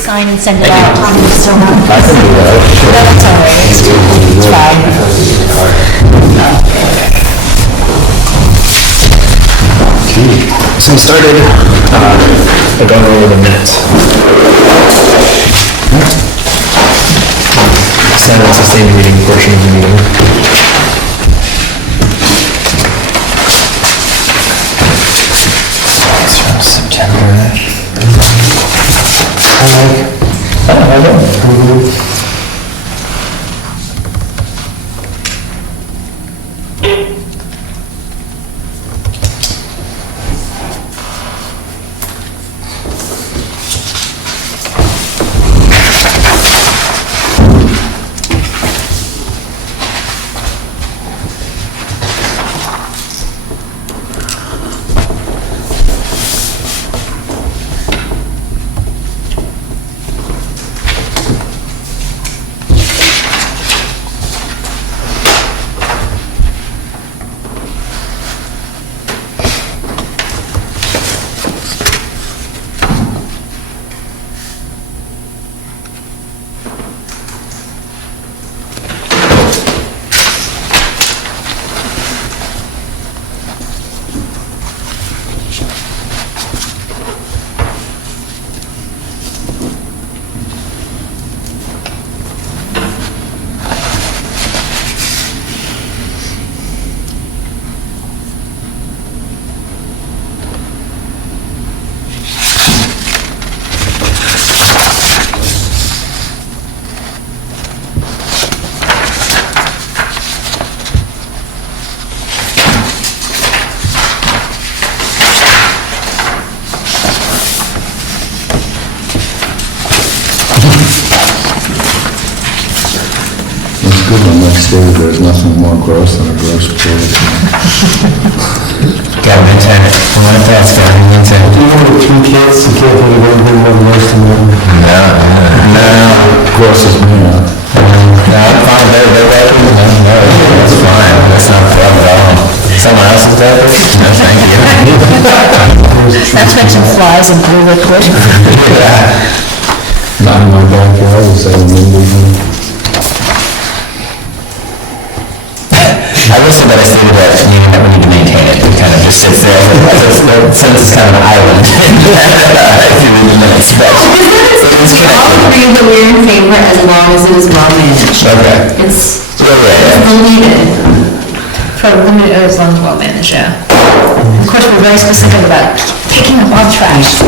sign and send it out. I can do that. That's all right, it's fine. So we started, going over the minutes. Senate sustained reading portion of the meeting. It's from September. I know. It's good on that stage, there's nothing more gross than a gross pig. Got an intent. I want to pass down the intent. You know, with 3 kids, you can't think of anything more gross than that. No. Gross is me, No, I'm fine. They're welcome. No, that's fine. That's not a problem at all. Someone else's diaper? No, thank you. Not to mention flies and blue liquid. Not in my backyard, it's like a windy. I wish that I stated that you never need to maintain it. It kind of just sits there. Since it's kind of an island. If you read the minutes. I'll agree that we're in favor as long as it is well managed. Okay. It's Yeah. needed. For limited, as long as well managed, yeah. Of course, we're very specific about picking up all trash.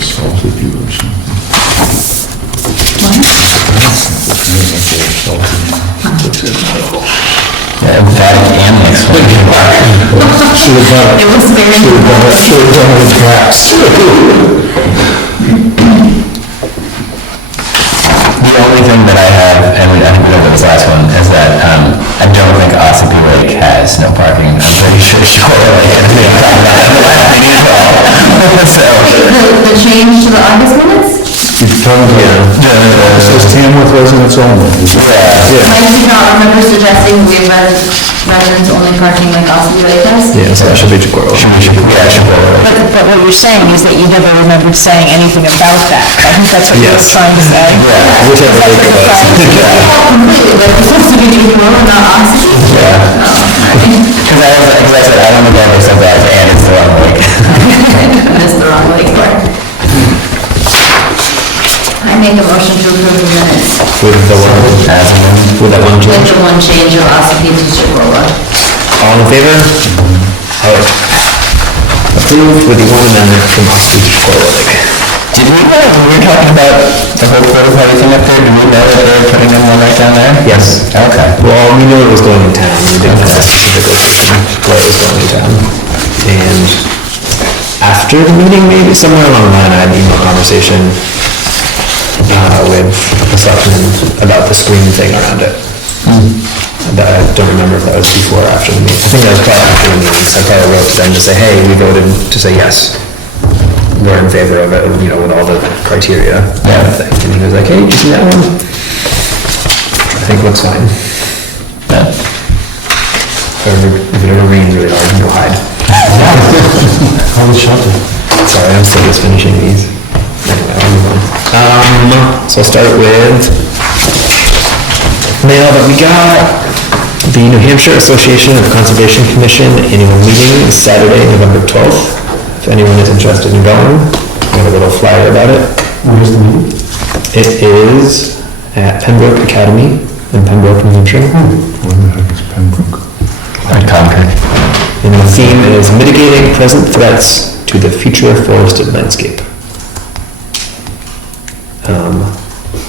Salted you or something. Emphatic and mixed. Should have done It was very. Should have done it with grass. The only thing that I have, and I think we looked at this last one, is that I don't think Ossipee Lake has no parking. I'm pretty sure Shore Lake has no parking at all. So, The change to the August minutes? You've told me, it says Tamworth residents only. I do not remember suggesting we have residents only parking like Ossipee Lake does. Yeah, so that should be Chicorro. But what you're saying is that you never remembered saying anything about that. I think that's what you were trying to say. Whichever lake it was. Completely, but it's supposed to be Chicorro, not Ossipee? because I said, I don't think I ever said that, and it's the wrong lake. That's the wrong lake part. I make a motion to approve the minutes With the one, As amended. with that one with change. the one change of Ossipee to Chicorro. All in favor? Approved with the one amendment from Oxford to Chicorro Lake. Did we know, when we were talking about the whole photo party thing up there, did we know that they were putting in one right down there? Yes. Okay. Well, we knew it was going in town, we didn't know specifically where it was going in town. And after the meeting, maybe somewhere along the line, I had an email conversation with the selectmen about the screen thing around it. That I don't remember if that was before or after the meeting. I think that was probably after the meeting, so I probably wrote to them to say, hey, we voted to say yes. We're in favor of it, you know, with all the criteria. Yeah. And he was like, hey, did you see that one? I think looks fine. Yeah. If it ever rains really hard, you can go hide. How was shelter? Sorry, I'm still just finishing these. Anyway, I'll move on. So I'll start with mail that we got. The New Hampshire Association of Conservation Commission annual meeting is Saturday, November 12th. If anyone is interested in going, I have a little flyer about it. Where's the meeting? It is at Pembroke Academy in Pembroke, New Hampshire. Where the heck is Pembroke? At Concord. And the theme is mitigating present threats to the future forested landscape.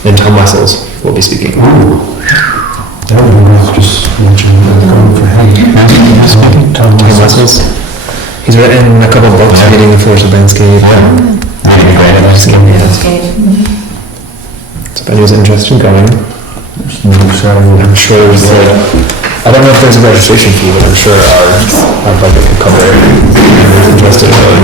And Tom Wessels will be speaking. That would be worth just mentioning that going for him. Tom Wessels. He's written a couple books, Mitigating the Forested Landscape. That'd be great, I'd like to Yeah. That's good. So if anyone's interested in going, There's no Saturday. I'm sure there's I don't know if there's a registration fee, but I'm sure our budget could cover it. If anyone's interested in going.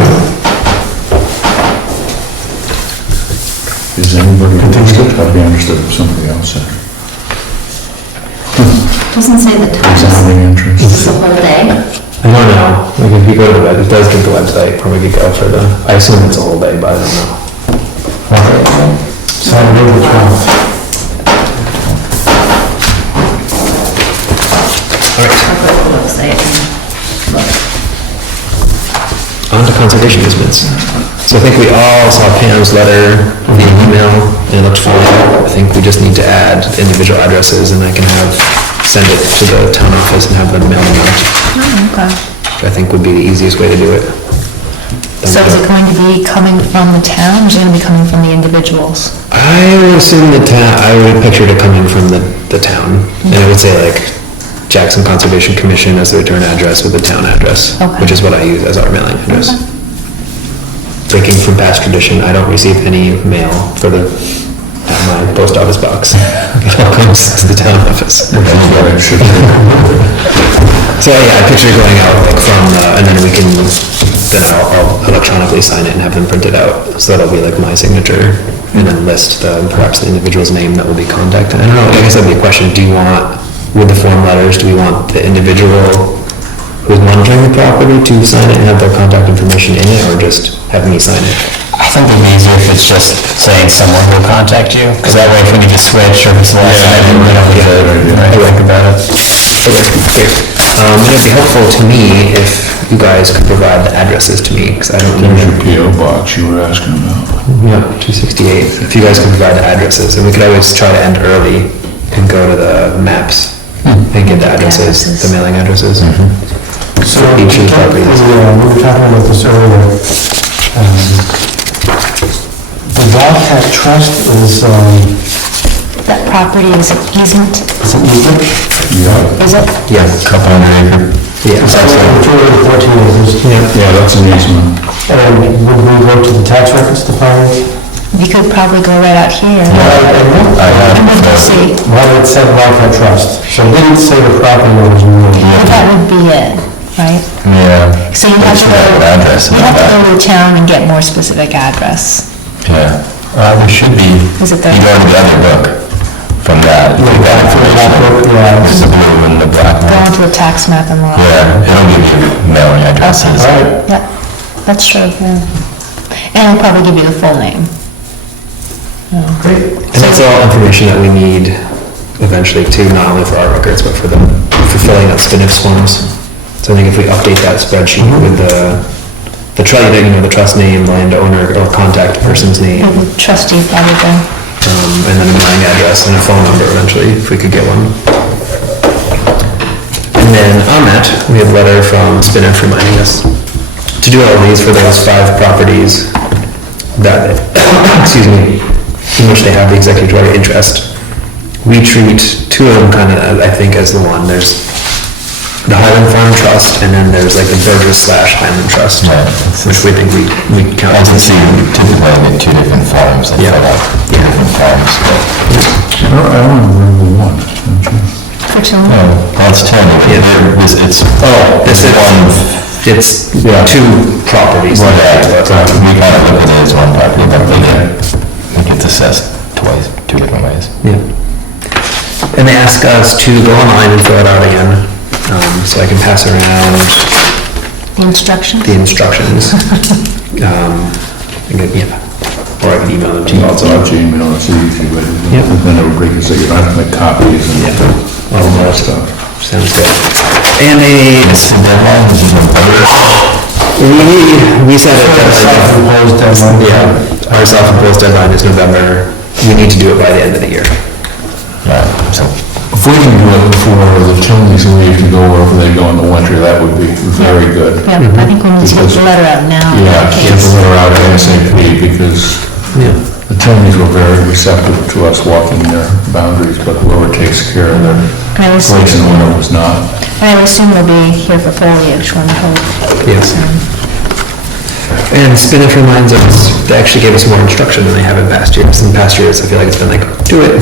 Is anybody interested? I'd be interested in something else. Doesn't say the Is times. anybody interested? It's the whole day. I don't know, like if you go to the, it does give the website, probably could go for the, I assume it's a whole day, but I don't know. Saturday the 12th. I'll go to the website and look. On to conservation easements. So I think we all saw Pam's letter via email, and it looked fine. I think we just need to add individual addresses, and I can send it to the town office and have them mail them out, Okay. which I think would be the easiest way to do it. So is it going to be coming from the town, or is it going to be coming from the individuals? I would assume I would picture it coming from the town, and it would say like Jackson Conservation Commission as the return address with the town address, Okay. which is what I use as our mailing address. Thinking from past tradition, I don't receive any mail at my post office box. It all comes to the town office. So yeah, I picture it going out like from, and then then I'll electronically sign it and have them printed out. So that'll be like my signature, and then list perhaps the individual's name that will be contacted. I don't know, I guess that'd be a question, with the form letters, do we want the individual who's monitoring the property to sign it and have their contact information in it, or just have me sign it? I think it'd be easier if it's just saying someone will contact you, because that way if we need to switch or if it's the last minute, we don't need to think about it. Okay, great. It'd be helpful to me if you guys could provide the addresses to me, because I don't know. There's your PO box you were asking about. Yeah, 268. If you guys could provide the addresses, and we could always try to end early and go to the maps and get the addresses, the mailing addresses. So, Each of the properties. we were talking about this earlier. The Wildcat Trust is, That property is an easement, is it legal? Yeah, is it? Yeah. Couple hundred acre. Yeah. It's over 214 acres. yeah, that's an easement. And would we go to the tax records to find it? You could probably go right out here. I And have, then see, Well, it said Wildcat Trust, so it didn't say the property owner's name. but that would be it, right? yeah. So you have to go, Address. you have to go to town and get more specific address. Yeah, there should be, Is it you there? go to the other book from that. you got information. There's the blue and the black Go one. into the tax map and look. Yeah, it'll give you mailing addresses. Alright, Yep, that's true, yeah. And it'll probably give you the full name. great. And that's all information that we need eventually too, not only for our records, but for filling out SPNIFs forms. So I think if we update that spreadsheet with the trust name, landowner, or contact person's name, The trustee probably. and then a mailing address and a phone number eventually, if we could get one. And then on that, we have a letter from SPNIF reminding us to do all these for those 5 properties that, excuse me, in which they have the executory interest. We treat 2 of them kind of, I think, as the one. There's the Highland Farm Trust, and then there's like the Burgess/Highland Trust, Right. which we think we count I as can the see typically I get 2 different forms that Yeah. fill out 2 different forms. I only remember one, don't you? For children? No, that's Tony, but it's, This is one, It's two properties. we kind of look at it as one property, but it gets assessed twice, two different ways. Yeah. And they ask us to go online and fill it out again, so I can pass around The instructions? the instructions. Or I can email them to you Also, also. I'll email it, it's easy, but Yep. then it would break it, so you don't have to make copies and Yeah. all that stuff. Sounds good. And they, It's the deadline, is it November? we said it, Self-imposed deadline. yeah, our self-imposed deadline is November. We need to do it by the end of the year. Right, so, If we can do it before the Tony's leave to go wherever they go in the winter, that would be very good. Yeah, I think we need to get the letter out now. Yeah, get the letter out ASAP, because Yeah. the Tonys were very receptive to us walking their boundaries, but whoever takes care of their I was, place in the winter was not. I would assume they'll be here for foliage when the whole. Yes. And Spinach reminds us, they actually gave us more instruction than they have in past years. In past years, I feel like it's been like, do it.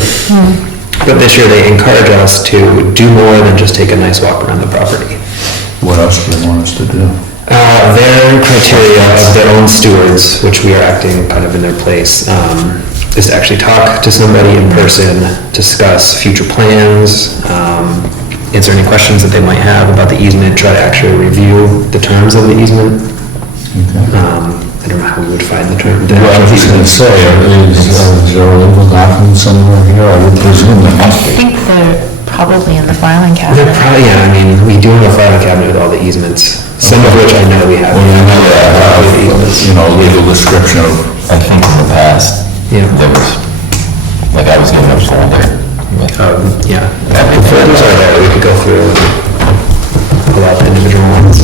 But this year, they encourage us to do more than just take a nice walk around the property. What else do they want us to do? Their criteria of their own stewards, which we are acting kind of in their place, is to actually talk to somebody in person, discuss future plans, answer any questions that they might have about the easement, try to actually review the terms of the easement. I don't know how we would find the term. the Well, I was actual just gonna easement. say, is there a legal document somewhere here? I would presume there must I be. think they're probably in the filing They're cabinet. probably, yeah, I mean, we do have a filing cabinet with all the easements, some of which I know we have. Well, you know, The easements. you know, legal description of, I think in the past, Yeah. there was, like I was given a folder with, Yeah, the folders are there, we could go through and pull out the individual ones.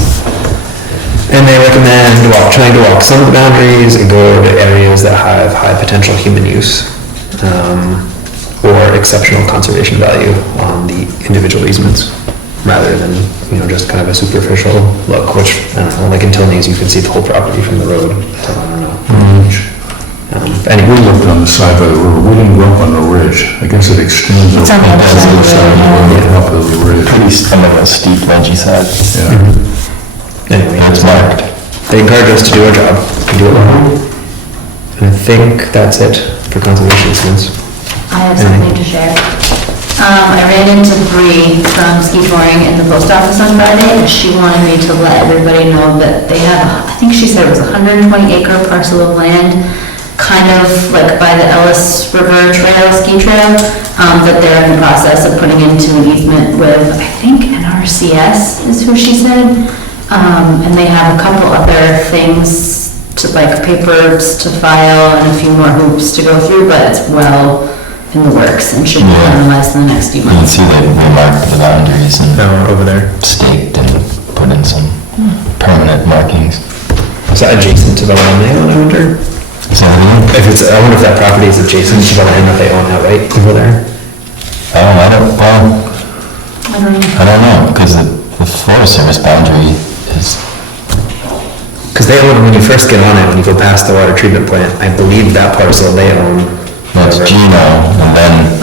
And they recommend trying to walk some of the boundaries and go to areas that have high potential human use, or exceptional conservation value on the individual easements, rather than, just kind of a superficial look, which, I don't know, like in Tilney's, you can see the whole property from the road, so I don't know. we Anyway, lived on the side by the river, we didn't grow up on the ridge. I guess it extends over It's on the other the side of the side of the road, river, up to the ridge. pretty, kind of a steep ledgy side. Yeah. anyway. That's marked. They encourage us to do our job, to do it well. And I think that's it for conservation easements. I have something to share. I ran into Bree from Ski Touring in the post office on Friday, and she wanted me to let everybody know that they have, I think she said it was a 120-acre parcel of land, kind of like by the Ellis River Trail, ski trail, that they're in the process of putting into an easement with, I think, NRCS is who she said. And they have a couple other things to, like, papers to file and a few more hoops to go through, but it's well in the works and should be Yeah. finalized in the next few You can months. see they marked the boundaries and Over there. staked and put in some permanent markings. Is that adjacent to the land they own, I wonder? So, If it's, I wonder if that property is adjacent to the land that they own outright over there? I don't know, I don't know. I don't know, because the Forest Service boundary is, Because they own, when you first get on it, when you go past the water treatment plant, I believe that parcel they own. that's whatever. Gino,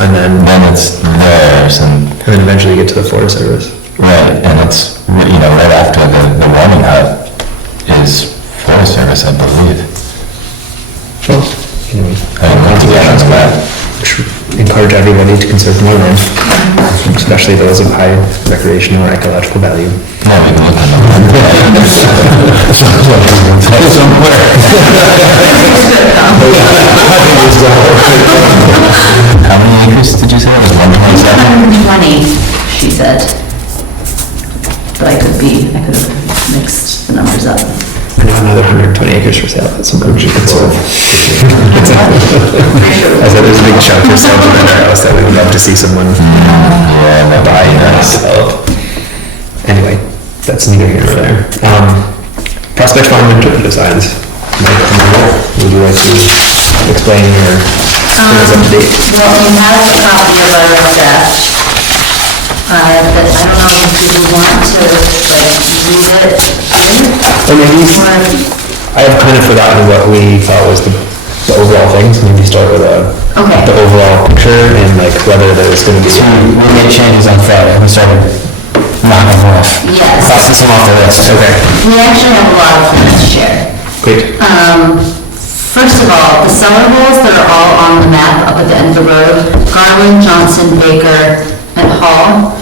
And then- then it's theirs, and, And then eventually you get to the Forest Service. right, and it's, right after the warming hut is Forest Service, I believe. Well, anyway. I don't know, to be honest, but Should encourage everybody to conserve more land, especially those of high recreational or ecological value. yeah, we can look at them. How many acres did you say? It was 127? 120, she said. But I could have mixed the numbers up. I know another 120 acres for sale, that's something we should conserve. I said there's a big chunk for sale behind our house that we would love to see someone Yeah, that buy would be and nice. develop. Anyway, that's neither here nor there. Prospect Farm winter designs. Mike, would you like to explain your, bring us up to date? Well, we have a copy of our draft. But I don't know if people want to, like, read it. Or maybe, Or, I have kind of forgotten what we thought was the the overall things, maybe start with Okay. the overall picture and like whether there's gonna be. We made changes on Friday, we started knocking them off. Yes. Crossing some off the list. Okay, We actually have a lot of things to share. great. First of all, the cellar holes that are all on the map up at the end of the road, Garland, Johnson, Baker, and Hall,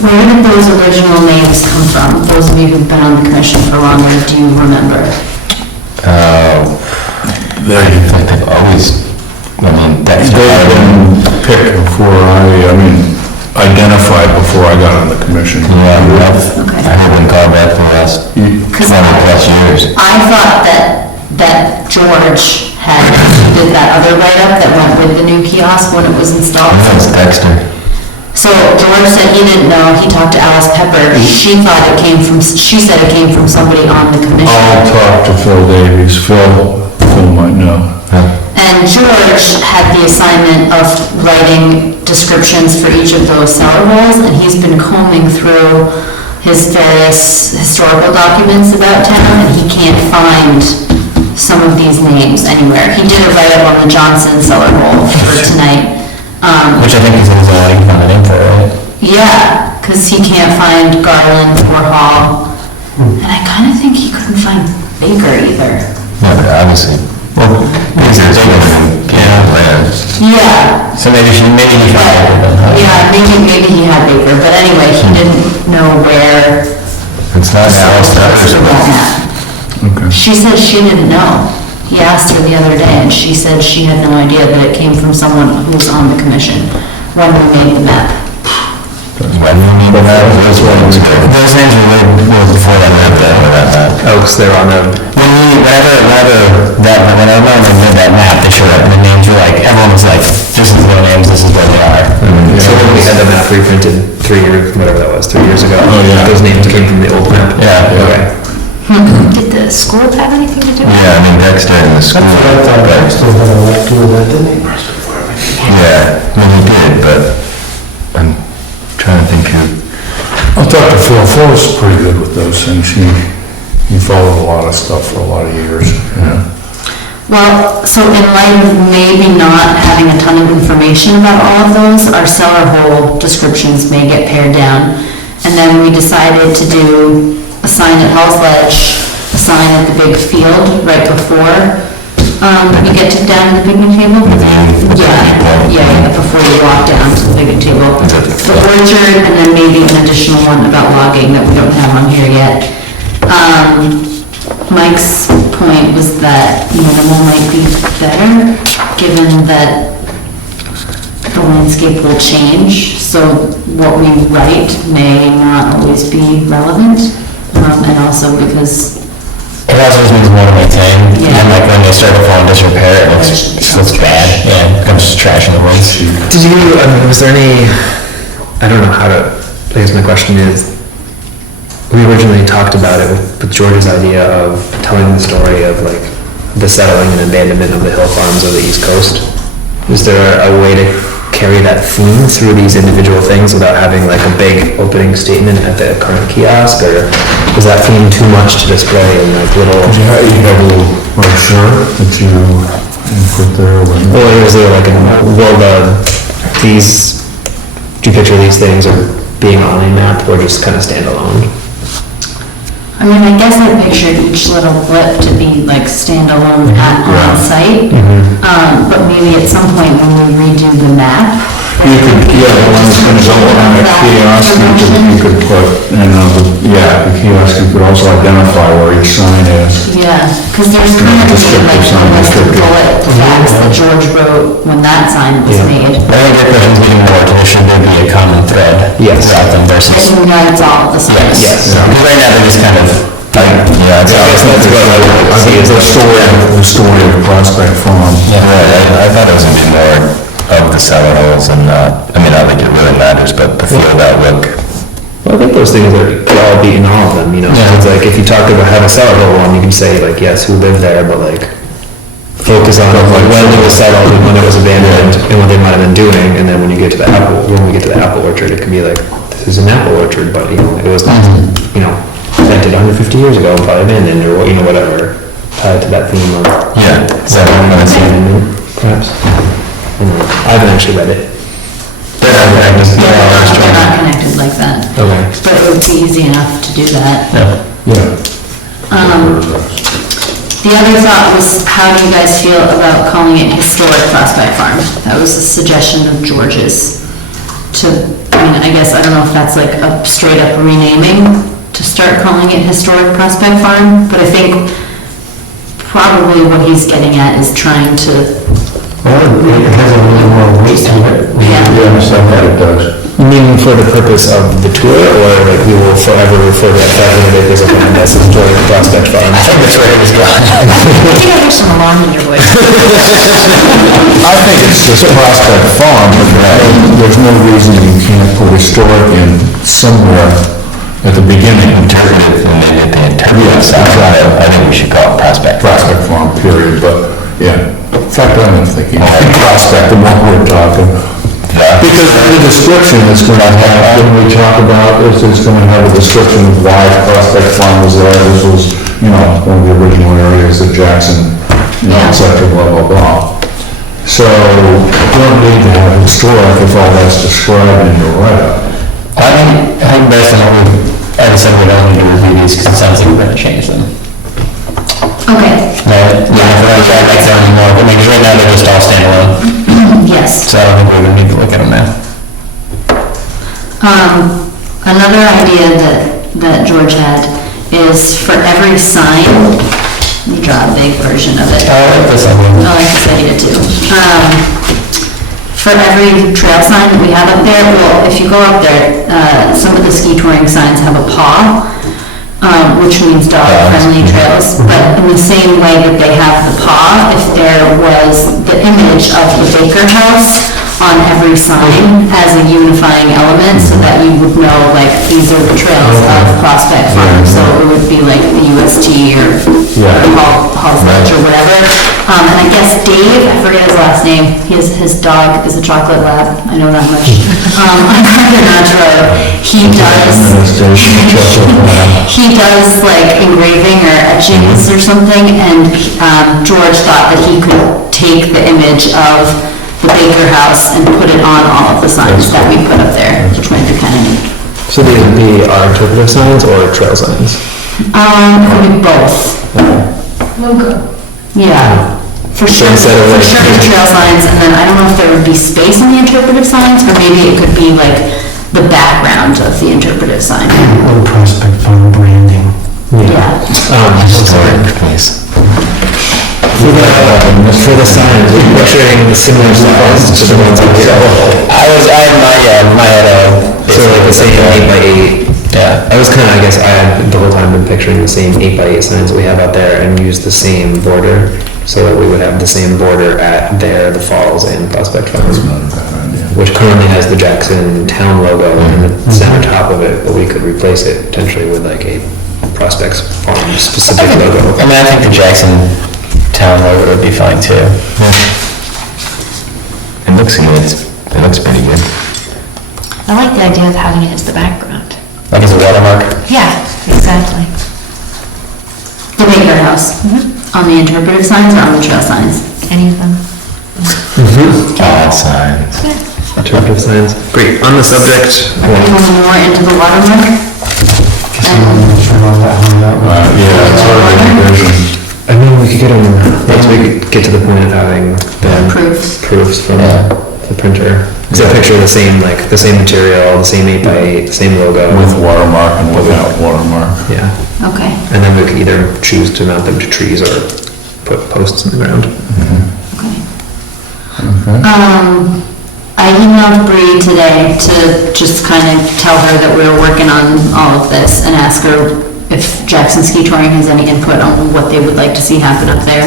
where did those original names come from? Those of you who've been on the commission for longer, do you remember? They've always, I mean, that's. They've been picked before identified before I got on the commission. Yeah, Okay. I have been called that for the last 20 plus years. I thought that George did that other write-up that went with the new kiosk when it was installed. That's Dexter. So George said he didn't know, he talked to Alice Pepper, she said it came from somebody on the commission. I'll talk to Phil Davies. Phil might know. And George had the assignment of writing descriptions for each of those cellar holes, and he's been combing through his various historical documents about town, and he can't find some of these names anywhere. He did a write-up on the Johnson cellar hole for tonight. Which I think is his only common info, right? Yeah, because he can't find Garland or Hall, and I kind of think he couldn't find Baker either. No, but obviously. Well, these are taken from piano land. Yeah, So maybe he found it. yeah, maybe he had Baker, but anyway, he didn't know where. It's not Alice Pepper's. Okay. She said she didn't know. He asked her the other day, and she said she had no idea that it came from someone who's on the commission when we made the map. When we need that, those names were way before that map, Oh, 'cause they're on a, whenever I made that map, they showed up, and the names were like, everyone was like, this is their names, this is where they are. so when we had the map reprinted 3 years, whatever that was, 3 years ago. Oh, yeah. Those names came from the old map. Yeah. Okay. Did the school have anything to do with it? Yeah, I mean, Dexter in the school. I thought Dexter had a lot to do with that, didn't he? Yeah, I mean, he did, but I'm trying to think who. I'll talk to Phil. Phil's pretty good with those things. He followed a lot of stuff for a lot of years, yeah. Well, so in light of maybe not having a ton of information about all of those, our cellar hole descriptions may get pared down. And then we decided to do a sign at Hell's Ledge, a sign at the big field right before you get down to the picnic table. Yeah, before you walk down to the picnic table. The orchard, and then maybe an additional one about logging that we don't have on here yet. Mike's point was that minimal might be better, given that the landscape will change, so what we write may not always be relevant, and also because, It also just means more to maintain, Yeah. and like when they start to fall in disrepair, it looks bad, yeah, it becomes just trash in the woods. Did you, was there any, I don't know how to, I guess my question is, we originally talked about it with George's idea of telling the story of like the settling and abandonment of the hill farms of the East Coast. Is there a way to carry that theme through these individual things without having like a big opening statement at the current kiosk, or is that theme too much to display in like little? Yeah, you have a little brochure that you put there. Or is there like these, do you picture these things or being on a map or just kind of standalone? I mean, I guess I pictured each little blip to be like standalone on site. But maybe at some point when we redo the map. You could, yeah, the one's gonna go on the kiosk, you could put, the kiosk, you could also identify where each sign is. Yeah, because there's kind of Descriptive sign, like descriptive. bullet facts that George wrote when that sign was made. I think your question's getting more to, should there be a common thread? Yes. Rather than I versus. think that's all the signs. Yes. Because right now they're just kind of, like, it's all. I think it's the story of Prospect Farm. Yeah, right, I thought it was gonna be more of the cellar holes and not, I mean, I think it really matters, but the field outlook. Well, I think those things are all beating all of them, you know, so it's like, if you talk about have a cellar hole one, you can say like, yes, who lived there, but like, focus on like when it was settled and when it was abandoned and what they might have been doing, and then when we get to the apple orchard, it could be like, this is an apple orchard, but it was, planted 150 years ago, and probably abandoned, or, whatever. tied to that theme of. Yeah. Is that what I'm gonna say? Perhaps. I haven't actually read it. They're not They're not connected like that, Okay. but it would be easy enough to do that. Yeah. Yeah. The other thought was, how do you guys feel about calling it Historic Prospect Farm? That was a suggestion of George's to, I mean, I guess, I don't know if that's like a straight up renaming to start calling it Historic Prospect Farm, but I think probably what he's getting at is trying to, Well, it has a little more weight to it. Yeah, some of it does. You mean for the purpose of the tour, or like we will forever refer to that 500 acres of land as Historic Prospect Farm? I think that's where it was going. I think I heard some alarm in your voice. I think it's just Prospect Farm, but there's no reason you can't put historic in somewhere at the beginning. Interpretive, and they did the interpretive side. I think we should call it Prospect. Prospect Farm, period, but, yeah. In fact, I'm thinking Prospect, the more we're talking. Because in the description, it's going to have, when we talk about this, it's going to have a description of why Prospect Farm was there. This was, you know, one of the original areas that Jackson, you know, et cetera, blah, blah, blah. So, you don't need to have historic if all that's described in your write-up. I think based on what we, I decided we don't need to review these, because it sounds like we're gonna change them. okay, Right? Yeah, if we're gonna try to make them more, I mean, 'cause right now they're just all standalone, yes. so I don't think we're gonna need to look at them now. Another idea that George had is for every sign, let me draw a big version of it. I like this one. I like this idea too. For every trail sign that we have up there, well, if you go up there, some of the ski touring signs have a paw, which means dog-friendly trails, but in the same way that they have the paw, if there was the image of the Baker House on every sign as a unifying element, so that you would know, like, these are the trails of Prospect Farm, so it would be like the UST or Hall's Edge or whatever. And I guess Dave, I forget his last name, his dog is a chocolate lab, I know that much. On Arthur Notch Road, he does like engraving or etchings or something, and George thought that he could take the image of the Baker House and put it on all of the signs that we put up there, which might be kind of neat. So these would be our interpretive signs or trail signs? It could be both. Logo. Yeah, for sure, instead of for like- sure the trail signs, and then I don't know if there would be space in the interpretive signs, or maybe it could be like the background of the interpretive sign. Or Prospect Farm branding. Yeah. Historic place. For the signs, we're picturing similar signs to the ones on here. My head, So like the same 8x8. yeah. I was kind of, I guess, I had the whole time been picturing the same 8x8 signs that we have out there and use the same border, so that we would have the same border at there, the Falls, and Prospect Farms, which currently has the Jackson Town logo in the center top of it, but we could replace it potentially with like a Prospect Farm specific logo. I mean, I think the Jackson Town logo would be fine too. It looks good, it looks pretty good. I like the idea of having it as the background. Like as a watermark. Yeah, exactly. The Baker House, on the interpretive signs or on the trail signs? Any of them. All signs. Interpretive signs. Great. On the subject, Are we going more into the watermark? I'm not sure how that hung out. Yeah, it's sort of an integration. I mean, we could get them, once we could get to the point of having the proofs from the printer. Is that picture the same, like, the same material, the same 8x8, the same logo? With watermark and without watermark. Yeah. Okay. And then we could either choose to mount them to trees or put posts in the ground. I emailed Bree today to just kind of tell her that we were working on all of this and ask her if Jackson Ski Touring has any input on what they would like to see happen up there.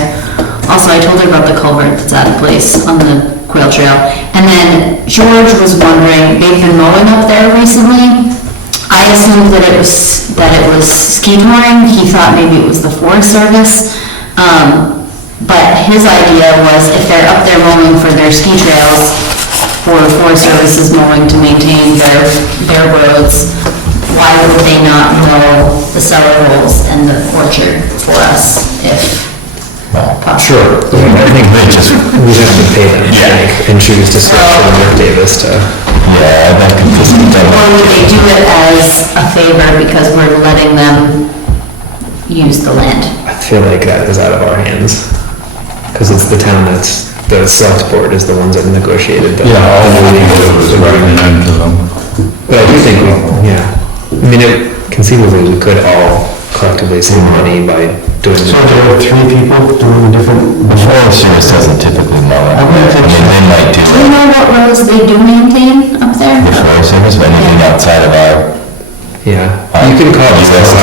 Also, I told her about the culvert that's out of place on the Quail Trail. And then George was wondering, they've been mowing up there recently. I assumed that it was ski touring. He thought maybe it was the Forest Service. But his idea was if they're up there mowing for their ski trails, or the Forest Service is mowing to maintain their roads, why would they not mow the cellar holes and the orchard for us if Sure. I think we just, we have to pay them, like, and choose to switch from Rick Davis to. Yeah, that could just be done. Or would they do it as a favor because we're letting them use the land? I feel like that is out of our hands, because it's the town that's, the select board is the ones that negotiated the. Yeah, all we need to do is recommend to them. But I do think, yeah, I mean, conceivably, we could all collectively save money by doing. So there are 3 people doing different. The Forest Service doesn't typically mow it. I mean, they might do Do you know what roads they do maintain up there? the Forest Service, but anything outside of our, Yeah, you can call us, try to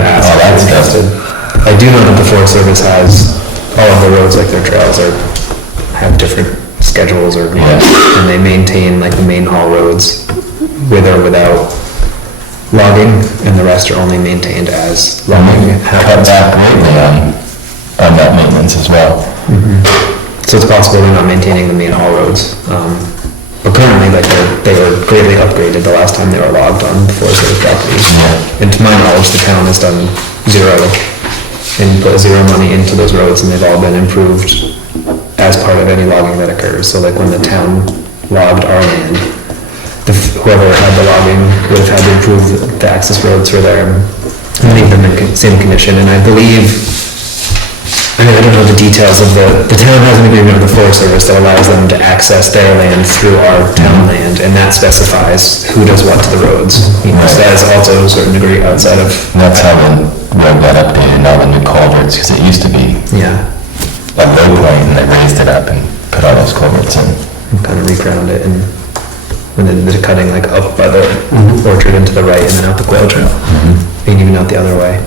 ask. all that stuff. I do know that the Forest Service has, all of the roads, like their trails are, have different schedules or, Yeah. and they maintain like the main haul roads with or without logging, and the rest are only maintained as logging cut happens. back greatly on that maintenance as well. So it's possible they're not maintaining the main haul roads. But currently, like, they were greatly upgraded the last time they were logged on the Forest Service properties. Yeah. And to my knowledge, the town has done zero, and put zero money into those roads, and they've all been improved as part of any logging that occurs. So like when the town logged our land, whoever had the logging would have had to improve the access roads for there, and leave them in same condition. And I believe, I mean, I don't know the details of the town has an agreement with the Forest Service that allows them to access their land through our town land, and that specifies who does what to the roads. You know, so that is also to a certain degree outside of. And that's how the road got updated, and all the new culverts, because it used to be Yeah, a low point, and they raised it up and put all those culverts in. and kind of recrowned it, and then the cutting like up by the orchard and to the right, and then out the Quail Trail, and even out the other way.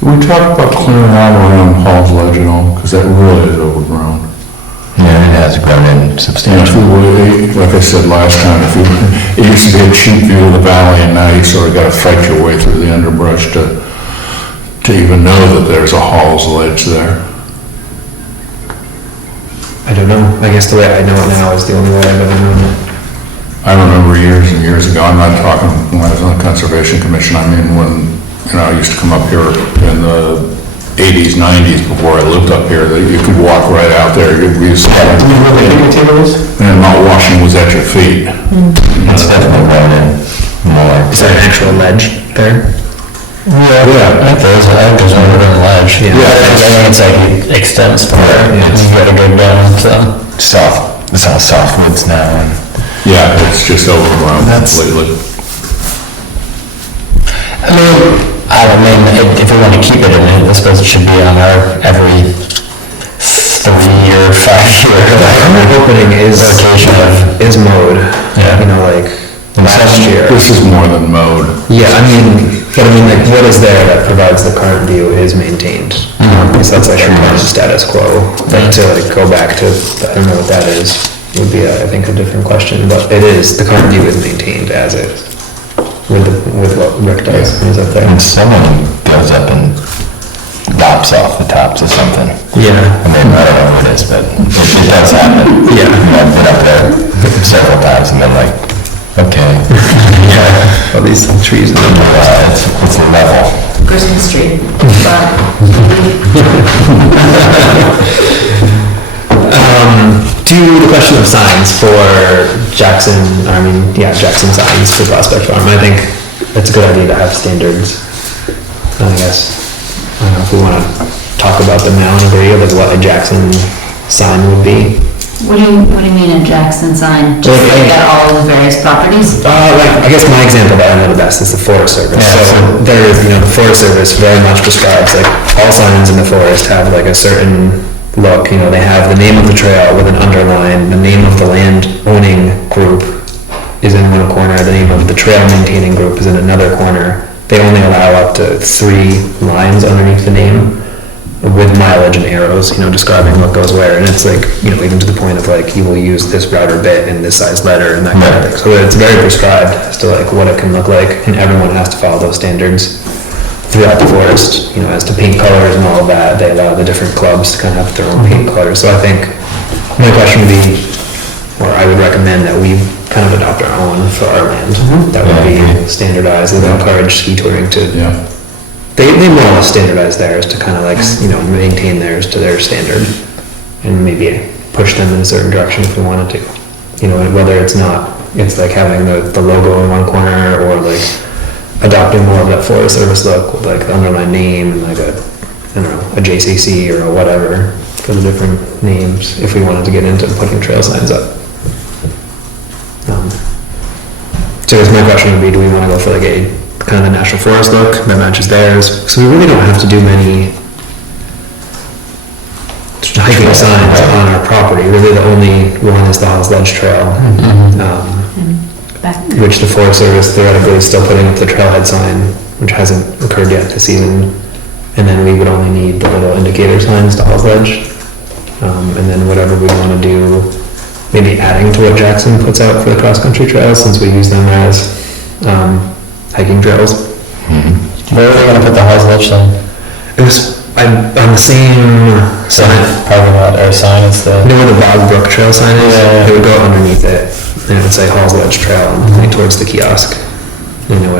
We talked about clearing out around Hall's Ledge and all, because that really is overgrown. Yeah, it has grown in substantially. Like I said last time, it used to be a cheap view of the valley, and now you sort of gotta fight your way through the underbrush to even know that there's a Hall's Ledge there. I don't know, I guess the way I know it now is the only way I've ever known it. I remember years and years ago, I'm not talking when I was on the Conservation Commission, I mean when, I used to come up here in the 80s, 90s, before I lived up here, that you could walk right out there, you'd be, and Mount Washington was at your feet. It's definitely grown in more. Is there an actual ledge there? Yeah. I think there's a little ledge. Yeah. I think it's like it extends far. You gotta go down to it's all soft woods now. And Yeah, it's just overgrown completely. I mean, if we want to keep it in it, I suppose it should be on our every 3 or 5 year. The opening is mowed, Yeah. you know, like last year. This is more than mowed. Yeah, I mean, like, what is there that provides the current view is maintained. So that's like a current status quo. But to like go back to, I don't know what that is, would be, I think, a different question, but it is, the current view is maintained as is, with what Rick does, is up there. And someone goes up and lops off the tops of something. Yeah. I mean, I don't know what it is, but it does happen. Yeah. I've been up there several times and been like, okay. All these trees. It's a level. Christmas tree. To the question of signs for Jackson signs for Prospect Farm, I think it's a good idea to have standards. I guess, I don't know if we wanna talk about them now and agree, like what a Jackson sign would be. What do you mean a Jackson sign? Just Like, like at all of the various properties? Like, I guess my example that I know the best is the Forest Service. Yeah, So there is, the Forest Service very much prescribes, like, all signs in the forest have like a certain look, they have the name of the trail with an underline, the name of the land owning group is in one corner, the name of the trail maintaining group is in another corner. They only allow up to 3 lines underneath the name with mileage and arrows, describing what goes where, and it's like, even to the point of like, you will use this router bit in this size letter and that kind of thing. So it's very prescribed as to like what it can look like, and everyone has to follow those standards throughout the forest, as to paint colors and all of that. They allow the different clubs to kind of have their own paint colors. So I think my question would be, or I would recommend that we kind of adopt our own for our land. That would be standardized and encourage ski touring to Yeah. they more or less standardize theirs to kind of like, maintain theirs to their standard. And maybe push them in a certain direction if we wanted to. Whether it's like having the logo in one corner or like adopting more of that Forest Service look with like the underlined name and like a JCC or a whatever for the different names if we wanted to get into putting trail signs up. So I guess my question would be, do we want to go for like a kind of the National Forest look that matches theirs? So we really don't have to do many hiking signs on our property. Really the only one is the Hawes Ledge Trail, which the Forest Service theoretically is still putting up the trailhead sign, which hasn't occurred yet this season. And then we would only need the little indicator signs to Hawes Ledge. And then whatever we want to do, maybe adding to what Jackson puts out for the cross-country trails, since we use them as hiking trails. Where are they gonna put the Hawes Ledge sign? It was on the same sign. Parking lot or sign instead? You know where the Bog Brook Trail sign is? Yeah. It would go underneath it, and it would say Hawes Ledge Trail, and point towards the kiosk. And it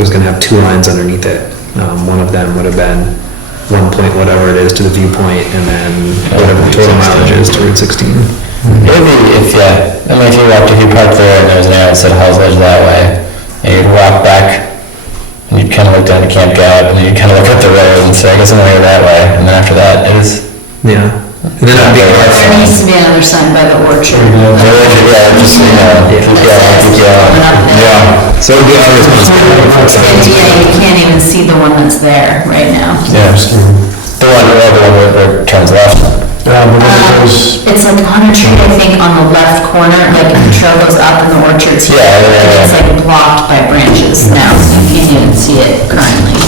was gonna have 2 lines underneath it. One of them would have been 1 point whatever it is to the viewpoint, and then whatever the total mileage is to Route 16. Maybe if you parked there and there was an arrow that said Hawes Ledge that way, and you'd walk back, and you'd kind of look down to Camp Gallop, and then you'd kind of look up the road and say, I guess I'm gonna go that way, and then after that, it was... Yeah. And then it'd be There needs to be another sign by the orchard. Yeah, just, keep going. Yeah. So it would be our responsibility. Yeah, you can't even see the one that's there right now. Yeah, the one where it turns left. It's like on a tree, I think, on the left corner, like the trail goes up and the orchard's here. Yeah. And it's like blocked by branches now, so you can't even see it currently.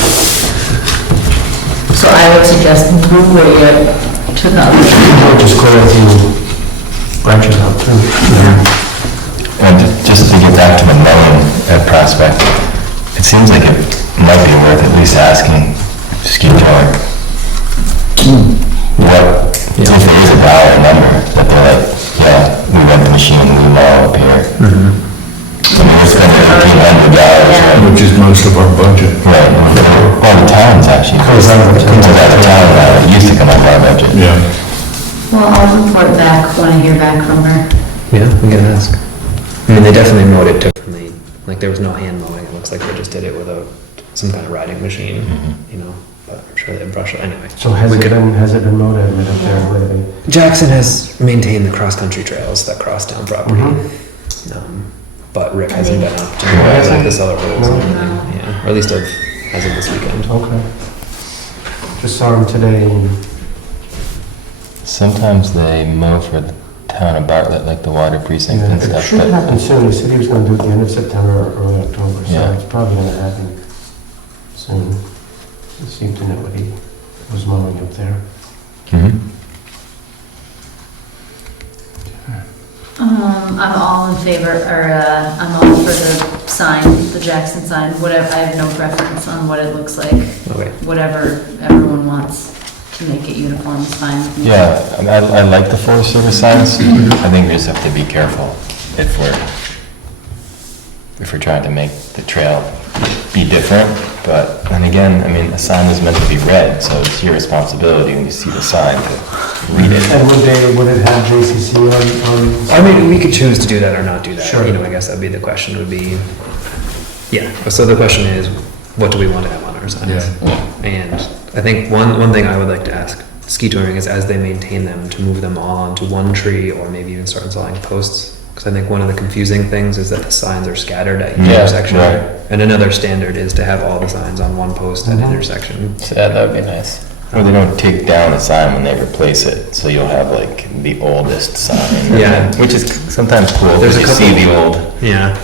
So I would suggest move where you took out. Just clear a few branches out too. And just to get back to the mowing at Prospect, it seems like it might be worth at least asking Ski Tower what, if there is a dollar number, that they're like, yeah, we rent the machine, we mow up here. I mean, we're spending $1,800, right? Which is most of our budget. Right, well, the towns actually. Comes out of the town, it used to come out of our budget. Yeah. Well, I'll report back when I hear back from her. Yeah, we can ask. I mean, they definitely mowed it differently. Like, there was no hand mowing. It looks like they just did it with some kind of riding machine, but I'm sure they brushed it anyway. So has it been mowed up there lately? Jackson has maintained the cross-country trails that cross town property. But Rick hasn't been up to like the cellar holes and everything. Yeah, or at least as of this weekend. Okay. Just saw him today and Sometimes they mow for the town of Bartlett, like the water precinct and it stuff. should but- happen soon. He said he was gonna do it the end of September or early October, so Yeah. it's probably gonna happen soon. He seemed to know what he was mowing up there. Mhm. I'm all in favor, I'm all for the sign, the Jackson sign, whatever, I have no preference on what it looks like. Okay. Whatever everyone wants to make it uniform is fine with me. Yeah, I like the Forest Service signs. I think we just have to be careful if we're trying to make the trail be different. But then again, I mean, the sign is meant to be read, so it's your responsibility when you see the sign to read it. And would it have JCC on? I mean, we could choose to do that or not do that. Sure. I guess that'd be the question would be, yeah. So the question is, what do we want to have on our signs? And I think one thing I would like to ask Ski Touring is, as they maintain them, to move them all onto one tree or maybe even start installing posts. Because I think one of the confusing things is that the signs are scattered at each Yeah, intersection. right. And another standard is to have all the signs on one post at intersection. So that would be nice. Or they don't take down the sign when they replace it, so you'll have like the oldest sign. Yeah. Which is sometimes cool, There's because a you couple- see the old, Yeah.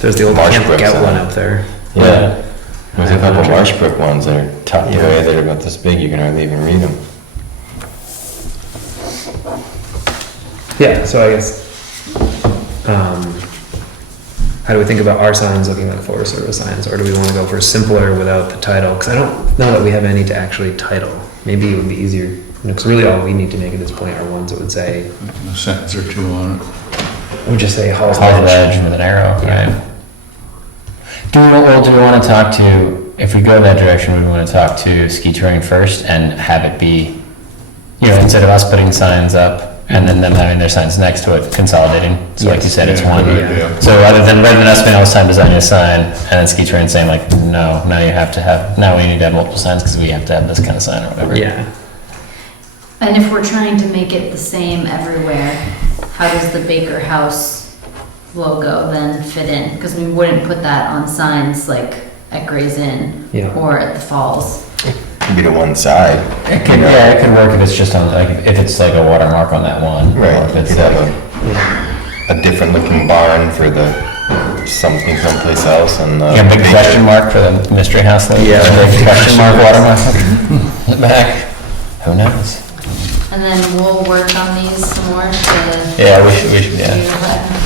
There's the old Camp Marshbrook Scout sign. one up there. Yeah. There's a couple Yeah. Marshbrook ones that are tucked Yeah. away that are about this big, you can hardly even read them. Yeah, so I guess, how do we think about our signs looking like Forest Service signs, or do we want to go for simpler without the title? Because I don't know that we have any to actually title. Maybe it would be easier, because really all we need to make at this point are ones that would say, A sentence or two on it. would just say Hall's Hall's Ledge. Ledge with an arrow, Yeah. right? Do we want to talk to if we go that direction, we want to talk to ski touring first and have it be, you know, instead of us putting signs up and then them having their signs next to it, consolidating. So like you said, it's one. Good idea. So rather than us spending all this time designing a sign and then ski touring saying like, no, now you have to have, now we need to have multiple signs because we have to have this kind of sign or whatever. Yeah. And if we're trying to make it the same everywhere, how does the Baker House logo then fit in? Because we wouldn't put that on signs like at Gray's Inn Yeah. or at the Falls. Be to one side. It could, yeah, it could work if it's just on, like, if it's like a watermark on that one. Or Right. if it's You could like, have a different looking barn for the, something someplace else and. yeah, big question mark for the mystery house thing. Yeah. Big question mark watermark. In the back. Who knows? And then we'll work on these some more to. Yeah, we should, yeah.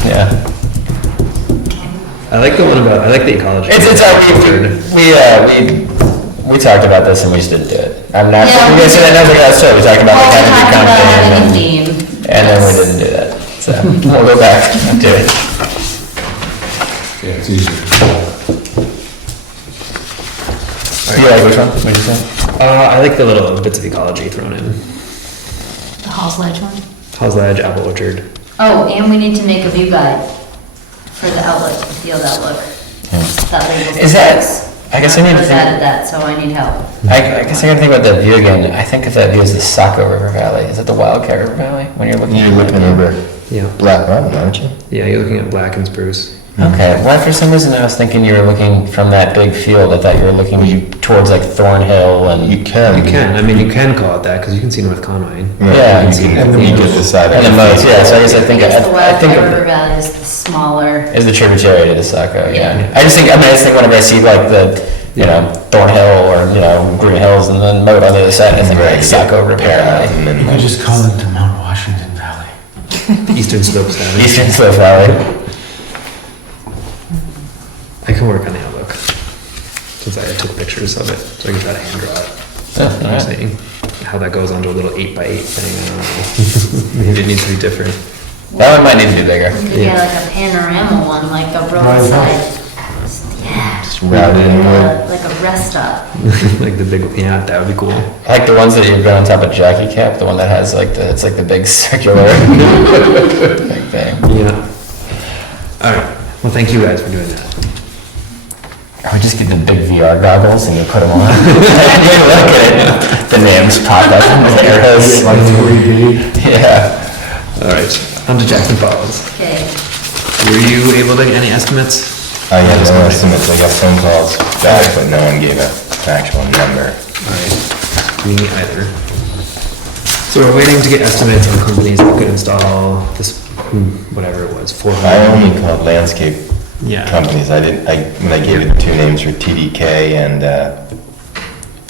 Yeah. I like the one about, I like the ecology. We talked about this and we just didn't do it. I'm not, Yeah, we said that, that's true, we talked about Well, like we having talked a about having a company theme. and then we didn't do that. So we'll go back and do it. Yeah, it's easier. You like which one? What'd you say? I like the little bits of ecology thrown in. The Halls Ledge one? How's Ledge, Apple Orchard. Oh, and we need to make a view guide for the outlook, the field outlook. That labels the Is that- specs. I guess I need to was think- added that, so I need help. I guess I gotta think about that view again. I think if that view is the Saco River Valley, is it the Wildcat River Valley? When you're looking. You're looking over Yeah. Black Mountain, aren't you? Yeah, you're looking at Black and Spruce. Okay, well, for some reason I was thinking you were looking from that big field. I thought you were looking towards like Thornhill and. You can. You can, I mean, you can call it that, because you can see North Conway. Right, Yeah. You can, you get the side. And the moats, yeah, so I guess I think, Because the I think Wildcat River of- Valley is the smaller. is the tributary to the Saco, yeah. Yeah. I just think whenever I see like the, you know, Thornhill or, you know, Green Hills and then moat on the other side, I think Right, like Saco River Valley. And then You could just call it the Mount Washington Valley. Eastern Slopes Valley. Eastern Slope Valley. I can work on the outlook, since I took pictures of it, so I can try to hand draw it. I'm alright. saying how that goes onto a little 8x8 thing, I don't know. Maybe it needs to be different. That one might need to be bigger. We could get like a panorama one, like a roadside. Yeah. just routed in wood. Like a rest stop. Like the big, yeah, that would be cool. I like the ones that you've got on top of Jackie Cap, the one that has like it's like the big circular big thing. Yeah. All right, well, thank you guys for doing that. I would just get the big VR goggles and you put them on. You look at it, the names pop up in the arrows. Like 3D. Yeah. All right, on to Jackson Falls. Okay. Were you able to get any estimates? I got no estimates, I got phone calls back, but no one gave an actual number. All right, me either. So we're waiting to get estimates on companies that could install this, whatever it was, 400. I only called landscape Yeah. companies, when I gave you the two names for TDK and,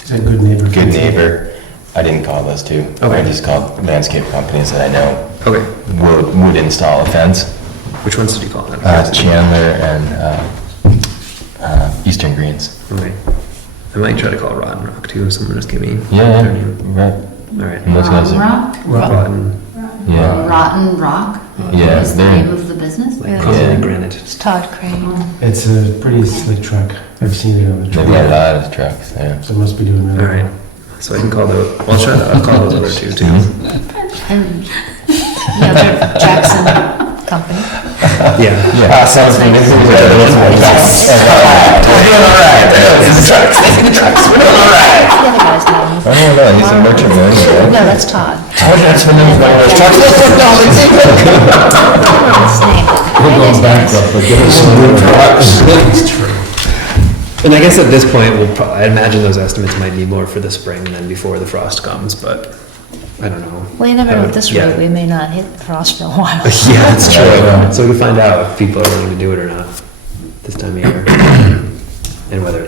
Is that Good Neighbor? Good Neighbor, I didn't call those two. Okay. I just called landscape companies that I know Okay, would install a fence. which ones did you call them? Chandler and Eastern Greens. Okay. I might try to call Rotten Rock too, if someone just give me Yeah, their name. right. All right. And those guys are, Rotten. yeah, Rotten Rock? Yeah, Is the they're- name of the business? Constantly Granite. It's Todd Crane. It's a pretty slick truck. I've seen it on the they've truck. got a lot of trucks, yeah. So it must be doing All really right, well. so I can call those, I'll call those other two too. And the other Jackson company. Yeah. Yeah. Sounds like this is the other one. Yes. We're doing all right. The trucks, the trucks, we're doing all right. The other guy's name. I don't know, he's a merchant man, right? No, that's Todd. Told you that's when there was one of those trucks. Look, no, it's I don't know his name. We're going bankrupt, but give us some new trucks. It's true. And I guess at this point, I imagine those estimates might be more for the spring than before the frost comes, but I don't know. Well, you never know, at this Yeah. rate, we may not hit the frost for a while. Yeah, that's true. So we can find out if people are willing to do it or not this time of year. And whether,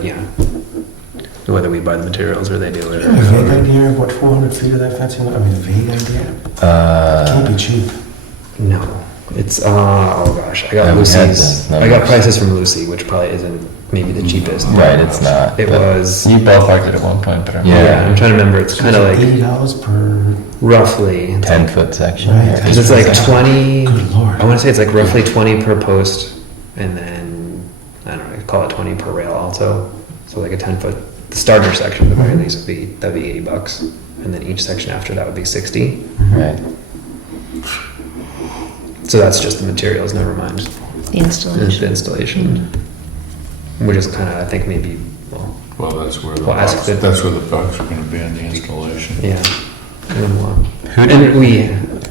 whether we buy the materials or they do it. A vague idea of what 400 feet of that fencing, I mean, a vague idea? Can't be cheap. No, it's, oh gosh, I got Yeah, we had Lucy's, those I got numbers. prices from Lucy, which probably isn't maybe the cheapest. Right, it's not. It but- was, You ballparked it at one point, but I'm. yeah, I'm trying to remember, it's kind of like $80 per, roughly, 10-foot section. Right. yeah. because it's like 20, good lord. I want to say it's like roughly 20 per post, and then, I don't know, call it 20 per rail also. So like a 10-foot, the starter section at the very least that'd be $80. And then each section after that would be 60. Right. So that's just the materials, never mind The installation. the installation. Which is kind of, I think maybe, Well, that's where Well, ask the- that's where the bucks are gonna be in the installation. yeah. And then Who and did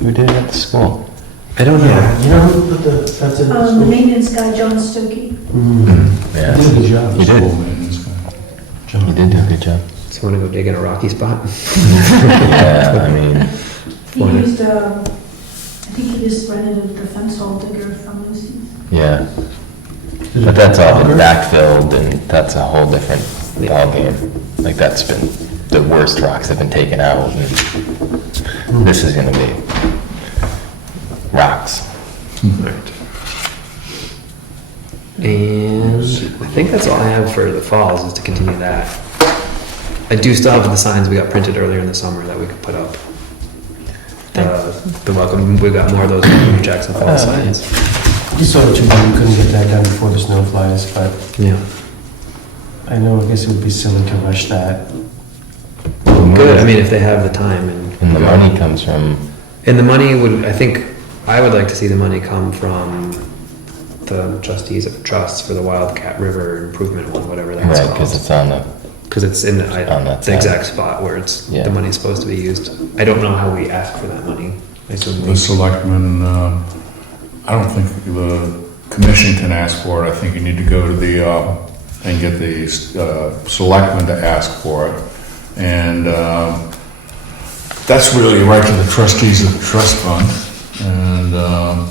Who did it at the school? I don't know. You know who put the fence in the The school? maintenance guy, John Stokey. Yeah. He did a good job. You did. School maintenance guy. You did do a good job. So you want to go dig in a rocky spot? Yeah, I mean, He used, I think he just rented the fence hole digger from Lucy's. yeah. But that's all been backfilled and that's a whole different ballgame. Like that's been, the worst rocks have been taken out and this is gonna be rocks. And I think that's all I have for the falls, is to continue that. I do still have the signs we got printed earlier in the summer that we could put up. The welcome, we got more of those Jackson Falls signs. You saw what you did, we couldn't get that done before the snow flies, but Yeah. I know, I guess it would be silly to rush that. Good, I mean, if they have the time And the money comes from, And the money would, I would like to see the money come from the trustees of trusts for the Wildcat River Improvement one, whatever that's right, because called. it's on the, Because it's in on that the side. exact spot where Yeah. the money's supposed to be used. I don't know how we ask for that money. I assume The selectmen, I don't think the commission can ask for it. I think you need to go to the, and get the selectmen to ask for it. And that's really right to the trustees of the trust fund. And,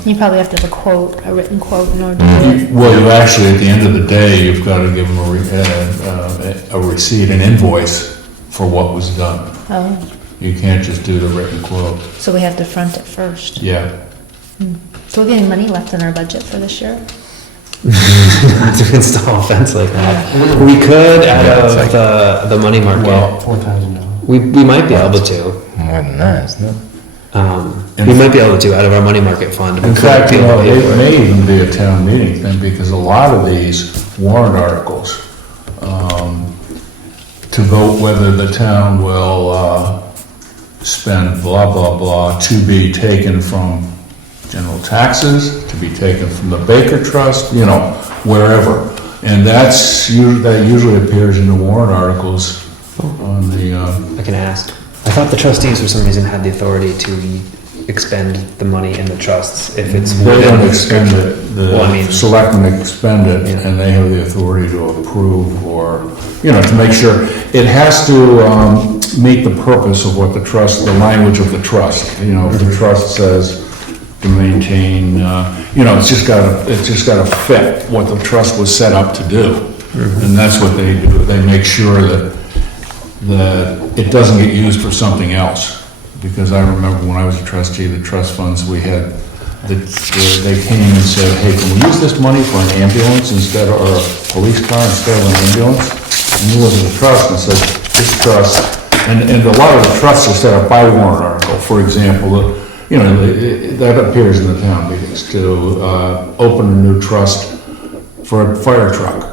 You probably have to have a quote, a written quote in order to do it. well, you actually, at the end of the day, you've got to give them a receipt, an invoice for what was done. Oh, You can't just do the written quote. so we have to front it first. Yeah. So we're getting money left in our budget for this year? to install a fence like that. We could out Yeah, it's of the money market. $4,000. We might be able to. more than that, isn't it? We might be able to out of our money market fund. In fact, you know, it may even be a town meeting thing, because a lot of these warrant articles, to vote whether the town will, spend blah, blah, blah, to be taken from general taxes, to be taken from the Baker Trust, you know, wherever. And that usually appears in the warrant articles on the, I can ask. I thought the trustees for some reason had the authority to expend the money in the trusts if it's. they within don't the expend restriction. it, Well, I mean- the selectmen expend it, Yeah. and they have the authority to approve or, you know, to make sure. It has to meet the purpose of what the trust, the language of the trust. You know, if the trust says to maintain, you know, it's just gotta fit what the trust was set up to do. And that's what they do. They make sure that it doesn't get used for something else. Because I remember when I was a trustee of the trust funds, we had, they came and said, hey, can we use this money for an ambulance instead of, or a police car instead of an ambulance? And we looked at the trust and said, this trust, and a lot of the trusts are set up by warrant article. For example, you know, that appears in the town meetings to open a new trust for a fire truck.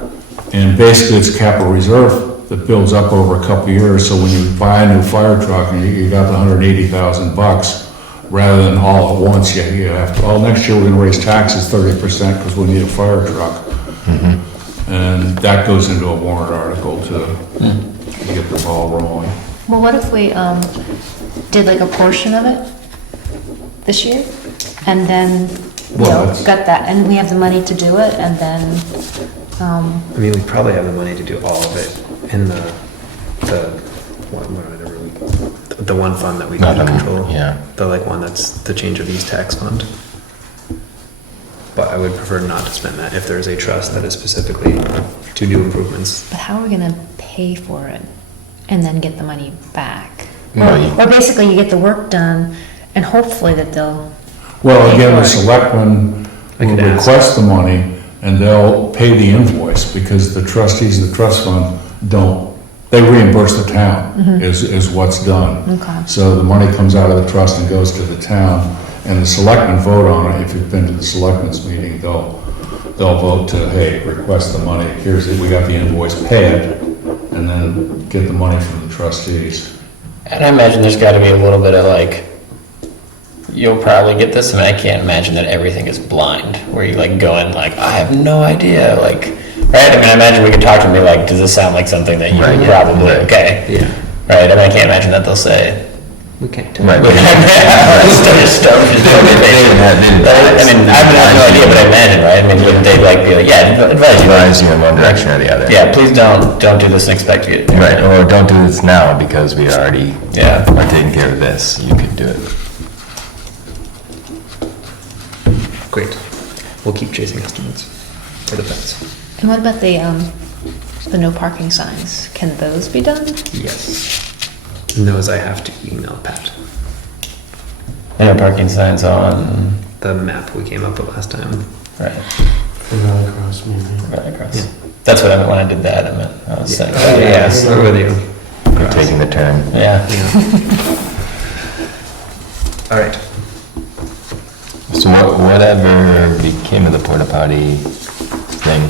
And basically it's capital reserve that builds up over a couple of years, so when you buy a new fire truck and you got the $180,000, rather than all at once, you have to, next year we're gonna raise taxes 30% because we need a fire truck. And that goes into a warrant article to get the ball rolling. Well, what if we, did like a portion of it this year? And then, Well, that's- got that, and we have the money to do it, and then, I mean, we probably have the money to do all of it in the one fund that we can control. Yeah. The like one that's the change of use tax fund. But I would prefer not to spend that if there is a trust that is specifically to do improvements. but how are we gonna pay for it and then get the money back? Well, you- Or basically you get the work done and hopefully that they'll, Well, Pay again, for the it. selectmen I will could ask. request the money, and they'll pay the invoice, because the trustees of the trust fund don't, they reimburse the town, is what's done. Okay. So the money comes out of the trust and goes to the town, and the selectmen vote on it. If you've been to the selectmen's meeting, they'll vote to, hey, request the money, we got the invoice, pay it, and then get the money from the trustees. And I imagine there's gotta be a little bit of like, you'll probably get this, and I can't imagine that everything is blind, where you like go in like, I have no idea, like, right? I mean, I imagine we could talk to them and be like, does this sound like something that you would probably, okay? Yeah. Right, I mean, I can't imagine that they'll say. We can't. I mean, I have no idea, but I imagine, right? I mean, wouldn't they like be like, yeah, advise you in one direction or the other? Yeah, please don't do this and expect you. Right, or don't do this now because we already are taking care of this. You could do it. Great. We'll keep chasing estimates for the fence. And what about the no parking signs? Can those be done? Yes. And those I have to email Pat. Yeah, parking signs on. The map we came up with last time. Right. Valley Cross, maybe. Right across. That's what I meant when I did that. I was saying. Yes, I'm with you. You're taking the turn. Yeah. All right. So whatever became of the porta potty thing?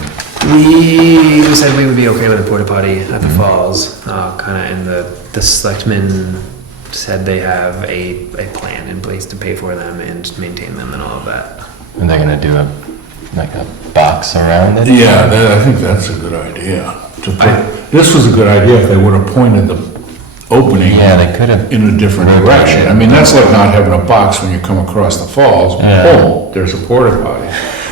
We said we would be okay with a porta potty at the falls, kinda, and the selectmen said they have a plan in place to pay for them and maintain them and all of that. Are they gonna do a box around it? Yeah, I think that's a good idea. This was a good idea if they would have pointed the opening Yeah, they could have. in a different direction. I mean, that's like not having a box when you come across the falls. Yeah. Oh, there's a porta potty.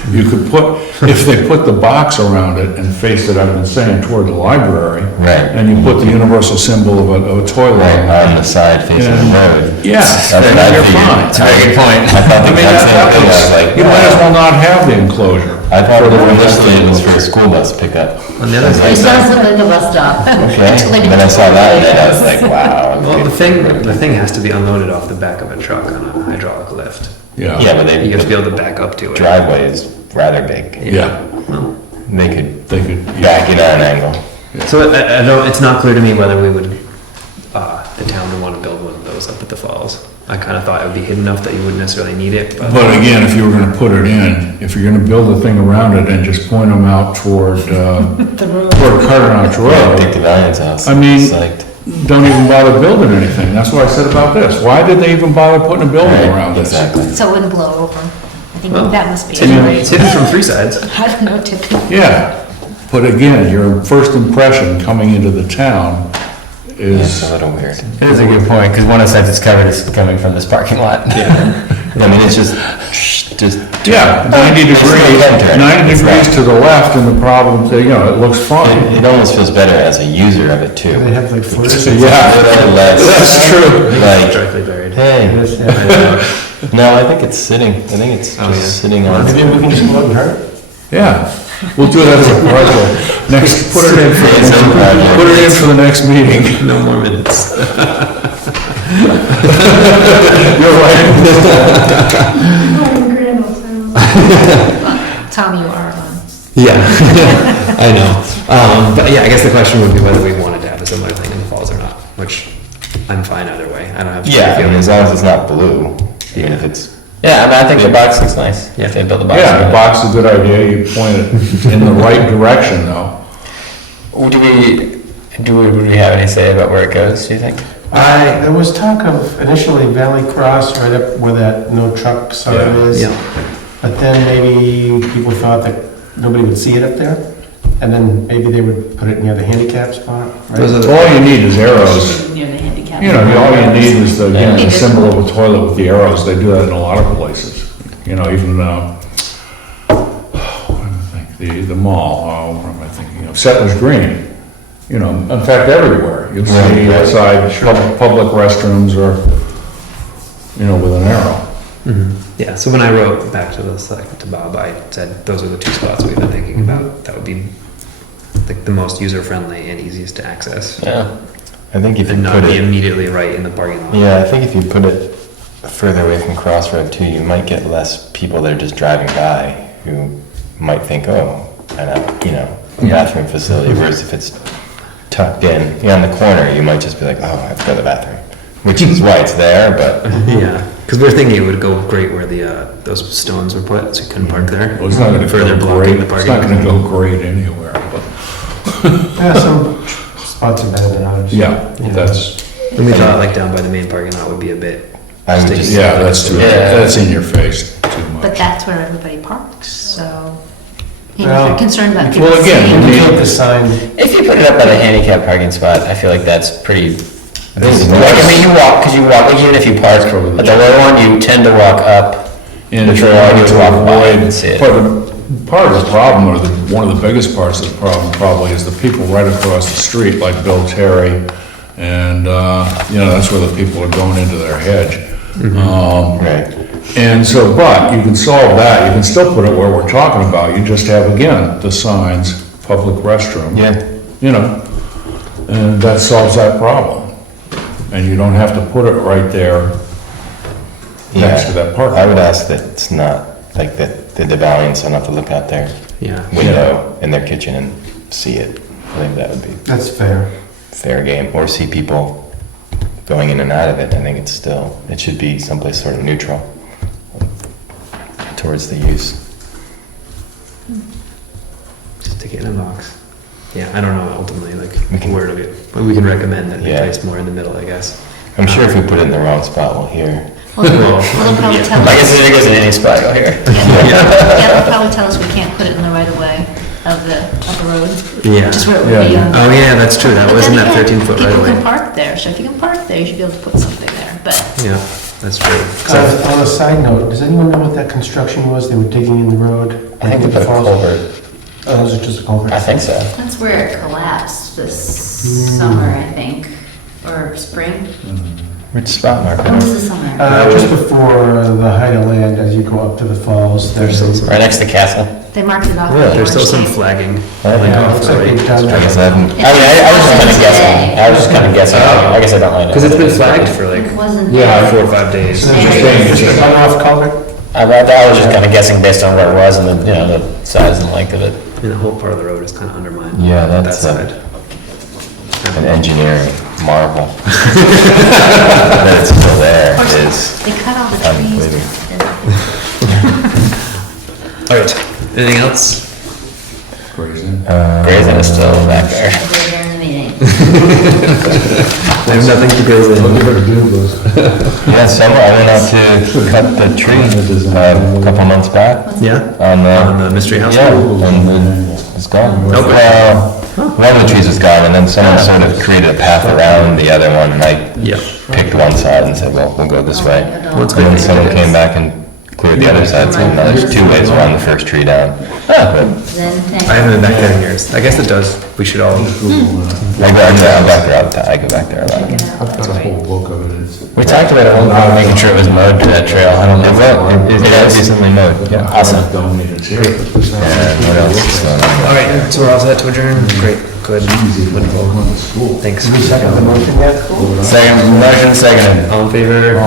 You could put, if they put the box around it and face it, I've been saying, toward the library. Right. And you put the universal symbol of a toilet. Right, on the side facing the road. Yeah, That's then what I you're figured. fine. That's a very good point. I thought I the mean, exact that same thing. I was was, like, you might as well not have the enclosure. I thought For it the initially was for a school bus pickup. On the other It side, does look like a bus stop. Okay, then I saw that, and then I was like, wow. well, the thing has to be unloaded off the back of a truck on a hydraulic lift. Yeah. Yeah, but You have to be the able to back up to it. driveway is rather big. Yeah, They could they could. back it at an angle. So I don't, it's not clear to me whether we would, the town would want to build one of those up at the falls. I kind of thought it would be hidden enough that you wouldn't necessarily need it, but. But again, if you were gonna put it in, if you're gonna build a thing around it and just point them out toward Carter Notch Pick Road, the Valiant's house. I mean- Psyched. don't even bother building anything. That's what I said about this. Why did they even bother putting a building around this? Exactly. So it wouldn't blow over. I think Well, that must be. It's hidden, it's hidden from three sides. I don't know, Tiffany. Yeah, but again, your first impression coming into the town It's is, a little weird. It is a good point, because one of the sides it's covered is coming from this parking lot. I mean, it's just. yeah, 90 degrees to the left, and the problem, you know, it looks fine. It almost feels better as a user of it too. They have like four. Yeah, that's true. Like, Directly buried. hey, Yes, yeah. no, I think it's sitting. I think it's Oh, just yeah. sitting on. Maybe we can just go out and hurt. Yeah, we'll do that as a project. Next, put it in for, It's a project. put it in for the next meeting. No more minutes. You're right. Tom, you are, Yeah, I know. But yeah, I guess the question would be whether we wanted to have a similar thing in the falls or not, which I'm fine either way. I don't have. Yeah, I mean, as long as it's not blue, even if it's. Yeah, I mean, I think the box looks nice, if they build a box. Yeah, the around box is a good idea. You point it in the right direction, though. it. Would we have any say about where it goes, do you think? There was talk of initially Valley Cross, right up where that no truck sign Yeah. is. Yeah. But then maybe people thought that nobody would see it up there. And then maybe they would put it near the handicap spot, Those are right? the- All you need is arrows. Near the handicap. You know, all you need is the, again, the symbol of a toilet with the arrows. They do that in a lot of places. You know, even, what do I think, the mall, what am I thinking of? Settlers Green. You know, in fact, everywhere. You'll see outside public restrooms or, you know, with an arrow. Yeah, so when I wrote back to Bob, I said those are the two spots we've been thinking about. That would be like the most user-friendly and easiest to access. Yeah. I think if you And not put be it. immediately right in the parking lot. Yeah, I think if you put it further away from Crossroad too, you might get less people that are just driving by who might think, oh, bathroom facility. Whereas if it's tucked in, on the corner, you might just be like, oh, I have to go to the bathroom. Which is why it's there, but. Yeah, because we're thinking it would go great where those stones were put, so you couldn't park there. Well, it's not gonna Further go blocking great, the it's parking not gonna lot. go great anywhere, but. Yeah, some spots are better than others. Yeah, that's, And we thought like down by the main parking lot would be a bit. I would just. yeah, that's too, Yeah. that's in your face too But much. that's where everybody parks, so. And if Well, you're concerned about people well, again, seeing. Indicate the sign, If you put it up by the handicap parking spot, I feel like that's pretty, I think it's like, I mean, you walk, because you walk, even if you park at the lower one, you tend to walk up. And The if you trail, wanted you to walk by avoid, and see it. part of the problem, or one of the biggest parts of the problem probably is the people right across the street, like Bill Terry, and, you know, that's where the people are going into their hedge. Right. And so, but you can solve that, you can still put it where we're talking about, you just have, again, the signs, public restroom. Yeah. You know, and that solves that problem. And you don't have to put it right there next to that parking. I would ask that it's not, like, that the Devalians don't have to look out their Yeah. window in their kitchen and see it. I think that would be that's fair. fair game, or see people going in and out of it. I think it's still, it should be someplace sort of neutral towards the use. Stick it in a box. Yeah, I don't know ultimately, like, We can- where it'll be, but we can recommend that it be Yeah. placed more in the middle, I guess. I'm sure if we put it in the wrong spot, we'll hear. Well, they'll probably tell I guess us, if it goes in any spot, go here. yeah, they'll probably tell us we can't put it in the right of way of the road. Yeah. Just where it would be Yeah. on. Oh, yeah, that's true, that But was in then that again, 13-foot right People can away. park there, so if you can park there, you should be able to put something there, but. Yeah, that's true. On a side note, does anyone know what that construction was? They were digging in the road? I think they put a culvert. Oh, those are just a culvert? I think so. That's where it collapsed this summer, I think, or spring. Which spot, Mark? When was the summer? Just before the height of land, as you go up to the falls, there's a... Right next to the castle. They marked it off. Really? with There's still some orange tape. flagging. Oh, Yeah, it looks like they've done I guess I that. haven't, I mean, I was just kind of guessing. I was just kind of guessing. I guess I don't really know. Because it's been flagged for like It wasn't. 4 or 5 days. It's just a runoff culvert? I was just kind of guessing based on where it was and the, you know, the size and length of it. And the whole part of the road is kind of undermined. Yeah, That that's side. an engineering marvel. That it's still there is They cut all the trees. unbelievable. All right, anything else? Crazy. Grazing is still back there. During the meeting. I have nothing to go with. Yeah, summer, I went out to cut the tree a couple months back Yeah, on on the mystery house? Yeah, and it's gone. Okay. Well, one of the trees was gone, and then someone sort of created a path around the other one, and I Yeah. picked one side and said, well, we'll go this way. Well, it's And good. then someone came back and cleared the other side, so now there's 2 ways around the first tree down. But Then I haven't been back there in years. I guess it does, we should all, I go back there all the time, I go back there a lot. That's a whole book of it. It's- We talked about it one time, making sure it was mowed to that trail. I don't know. It is decently mowed, yeah. Awesome. Donated here. And what else is going on? all right, so we're all set to adjourn? Great, good, wonderful. Thanks. Second the motion yet? Second, motion seconded. All in favor?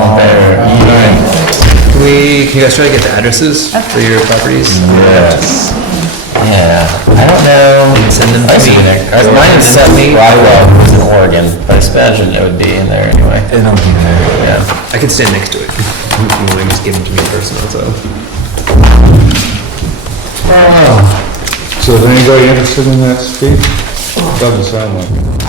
Can you guys try to get the addresses for your properties? Yes. Yeah, I don't know. Send them I to see me. it. Mine is Seth Rockwell, who's in Oregon, but I imagine it would be in there anyway. It'll be there. Yeah. I can stand next to it. You can just give them to me personal, so. So is anybody interested in that, Steve? Doesn't sound like it.